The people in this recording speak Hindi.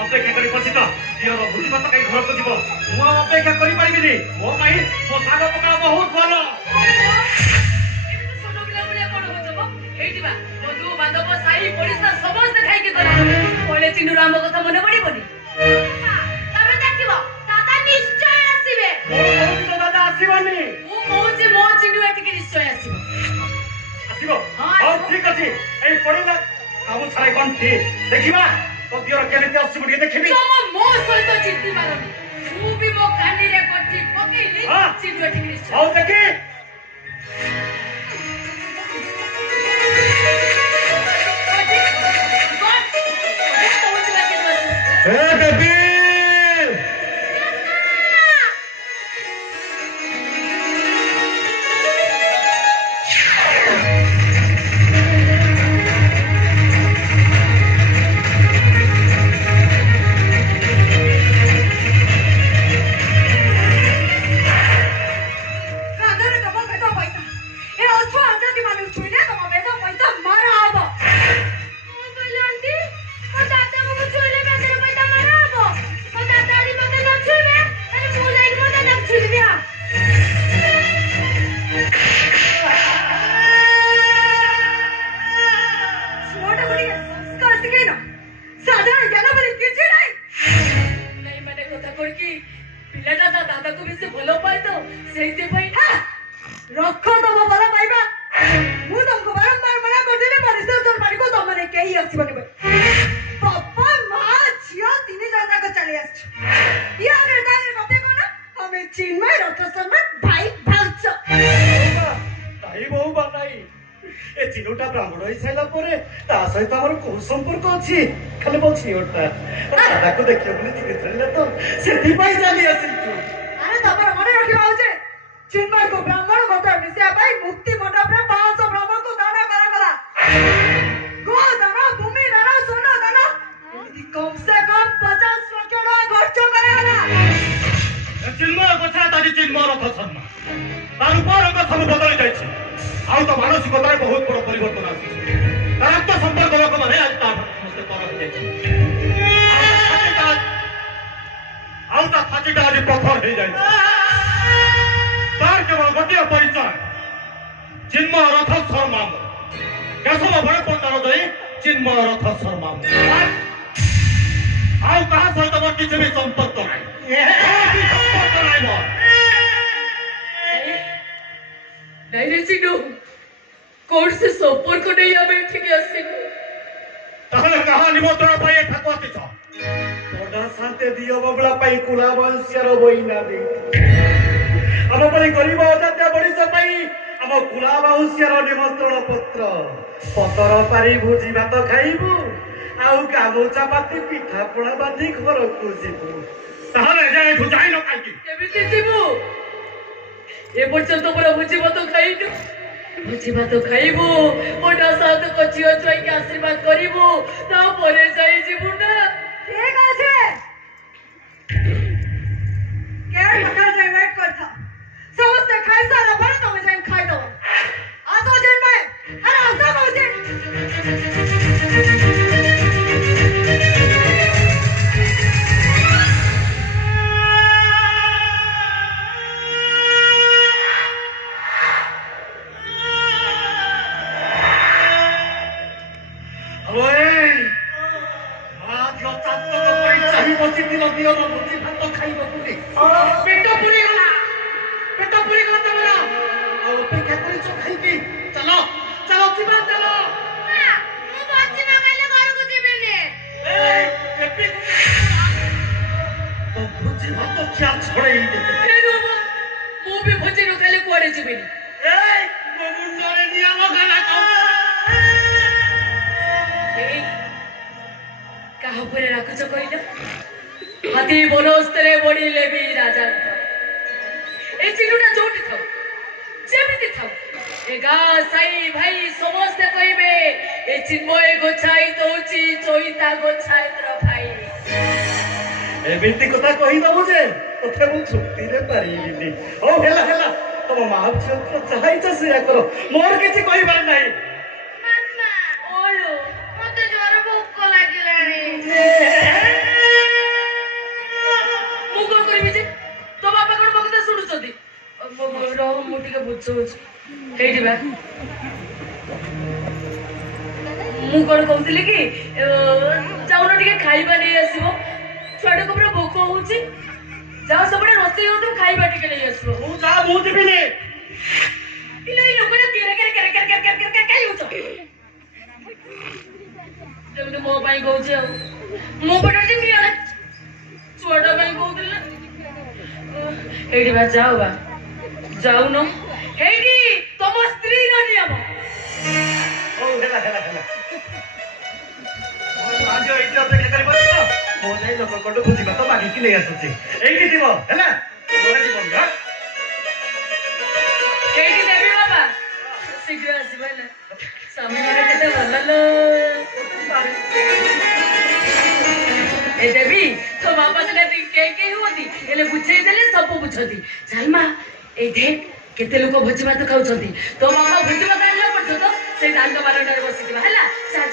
अपेक्षा कर भूजी मत कहीं घर को जीव मुझे अपेक्षा कर मो मो साग पका बहुत भल बंधु बांधव साई पड़ोसा समस्त खाई पड़े चिन्नू राम कथा मन पड़बनी दादा आसबनी मुझे मो चिन्नू एटिक निश्चय आसो हाँ ठीक अच्छे ये पड़ेगा काम छाई कौन थी देखा तो दियर केमिति आसी बुडी देखिबी तुम मो सहित चित्ती मारनी मु भी मो कानी रे पट्टी पकेइली चिन्नू एटिक निश्चय आओ देखी ए बेबी सहित आम कौ संपर्क अच्छी खाली मो झीटा दादा को देखिए तो से चली आसू अरे तम मन रखा चिन्मय को ब्राह्मण मत मिसाई मुक्ति मंडप में 500 ब्राह्मण को दान करा गो दान भूमि दान सोना दान कम से कम 50 लाख खर्च करा चिन्मय कथा तारी चिन्मय रथ शर्मा तार ऊपर सब बदल जाए आ तो मानसिकता बहुत बड़ परिवर्तन आसी रक्त संपर्क लोक मैंने आज समस्त छातीटा आज पथर हो जाए तार केवल गोटे परिचय चिन्मय रथ शर्मा केशव बड़े पंडार दई चिन्मय रथ शर्मा आउ कहा सहित मोर किसी भी संपर्क नहीं चिन्नू कौन से संपर्क नहीं आवे ठीक आसे ताहले कहा निमंत्रण पाए ठाकुर आते छ बड़ा शांति दियो बबला पाई कुला वंशर बोइना दे अब परि गरीब अजात्या बड़ी सपाई अब कुला वंशर निमंत्रण पत्र पतर पारी भोजी भात खाइबु आउ गामोचा पाती पिठा पड़ा बांधी घर को जीबु ताहले जाय बुझाई न काई केमिति जीबु ए पर्यंत पूरा भोजी भात खाइनु भोजी भात खाइबू मोटा साथ को झील छुई के आशीर्वाद करिबू तापरे जाई जीबू ना ठीक আছে केयर पकड़ जाए वेट करता समस्त खाई सारा पर तुम जाए खाई दो आसो जेल में अरे आसो मुझे हाथी बनस्तरे बड़ी लेबी राजा ए चिन्नुटा जोटी थाउ जेमिति थाउ ए गा साई भाई समस्त कहिबे ए चिन्मय गोछाई दौची चोईता गोछाई त्र भाई एमिति कथा कहि दबो जे तथे मु छुट्टी रे पारिबिनी ओ हेला हेला तम मां छत्र चाहैछ से करो मोर किछि कहि बार नाही मामा ओलो मते जोर भूख लागिलाणी मु कोन करबी जे तो बापा कोन मगता सुनुछथि रह मु टिके बुझौछ हेडी बा मु कोन कहउतिले कि जाउन टिके खाइबा नै आसीबो छुआटे को पूरा भोक होउची जाओ सबडे रोटी हो तुम खाइबा टिके नै आसीबो मु जा मु जिबिनी इले लोक ने केरे केरे केरे केरे केरे केरे काई होछ जमने मो पाई कहउची मो पटो जे मियाला छुआटा पाई कहउतिले हेडी बा जाऊ न हेडी तम स्त्री न नियम ओ हेला हेला हेला आज एटा देखा करबो तो मो नै लोक कोड बुझिबा तो बाकी कि नै आसुची एइटी दिबो हेला मोरे दिबो हा हेडी देबी बाबा शीघ्र आसीबा ना सामने केते भललो ए देवी तो बाबा के के होती एले बुझे देले सब बुझती चालमा ए देख केते लोक भोजी भात खाउछंती तो बाबा भोजी भात आनला पड़छ तो से दांड बारंडारे बसिथिबा हला साज